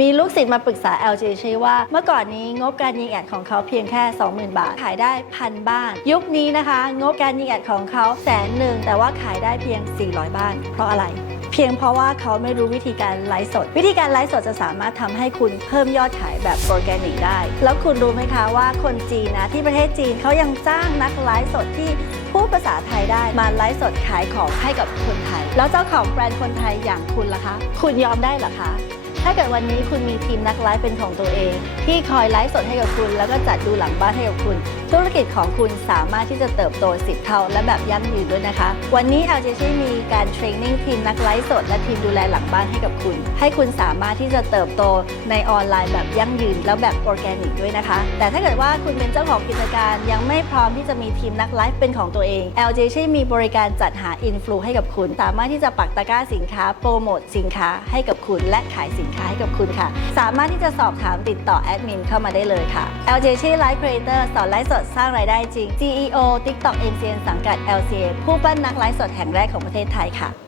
มีลูกศิษย์มาปรึกษา LG ชื่ว่า เมื่อก่อนนี้งบการยิงแอดของเขาเพียงแค่ 20,000 บาท ขายได้พันบ้าน ยุคนี้นะคะ งบการยิงแอดของเขาแสนหนึ่งแต่ว่าขายได้เพียง 400 บ้าน เพราะอะไร เพียงเพราะว่าเขาไม่รู้วิธีการไลฟ์สด วิธีการไลฟ์สดจะสามารถทำให้คุณเพิ่มยอดขายแบบออร์แกนิกได้ แล้วคุณรู้ไหมคะว่าคนจีนนะที่ประเทศจีนเขายังจ้างนักไลฟ์สดที่พูดภาษาไทยได้มาไลฟ์สดขายของให้กับคนไทย แล้วเจ้าของแบรนด์คนไทยอย่างคุณล่ะคะ คุณยอมได้หรอคะ ถ้าเกิดวันนี้คุณมีทีมนักไลฟ์เป็นของตัวเอง ที่คอยไลฟ์สดให้กับคุณ แล้วก็จัดดูหลังบ้านให้กับคุณ ธุรกิจของคุณสามารถที่จะเติบโตสิบเท่าและแบบยั่งยืนด้วยนะคะ วันนี้ LGC มีการเทรนนิ่งทีมนักไลฟ์สด และทีมดูแลหลังบ้านให้กับคุณ ให้คุณสามารถที่จะเติบโตในออนไลน์แบบยั่งยืน แล้วแบบออร์แกนิกด้วยนะคะ แต่ถ้าเกิดว่าคุณเป็นเจ้าของกิจการยังไม่พร้อมที่จะมีทีมนักไลฟ์เป็นของตัวเอง LGC มีบริการจัดหาอินฟลูให้กับคุณ สามารถที่จะปักตะกร้าสินค้าโปรโมทสินค้าให้กับคุณ และขายสินค้าให้กับคุณค่ะ สามารถที่จะสอบถามติดต่อแอดมินเข้ามาได้เลยค่ะ LGC Live Creator สอนไลฟ์สดสร้างรายได้จริง CEO TikTok MCN สังกัด LCA ผู้ปั้นนักไลฟ์สดแห่งแรกของประเทศไทยค่ะ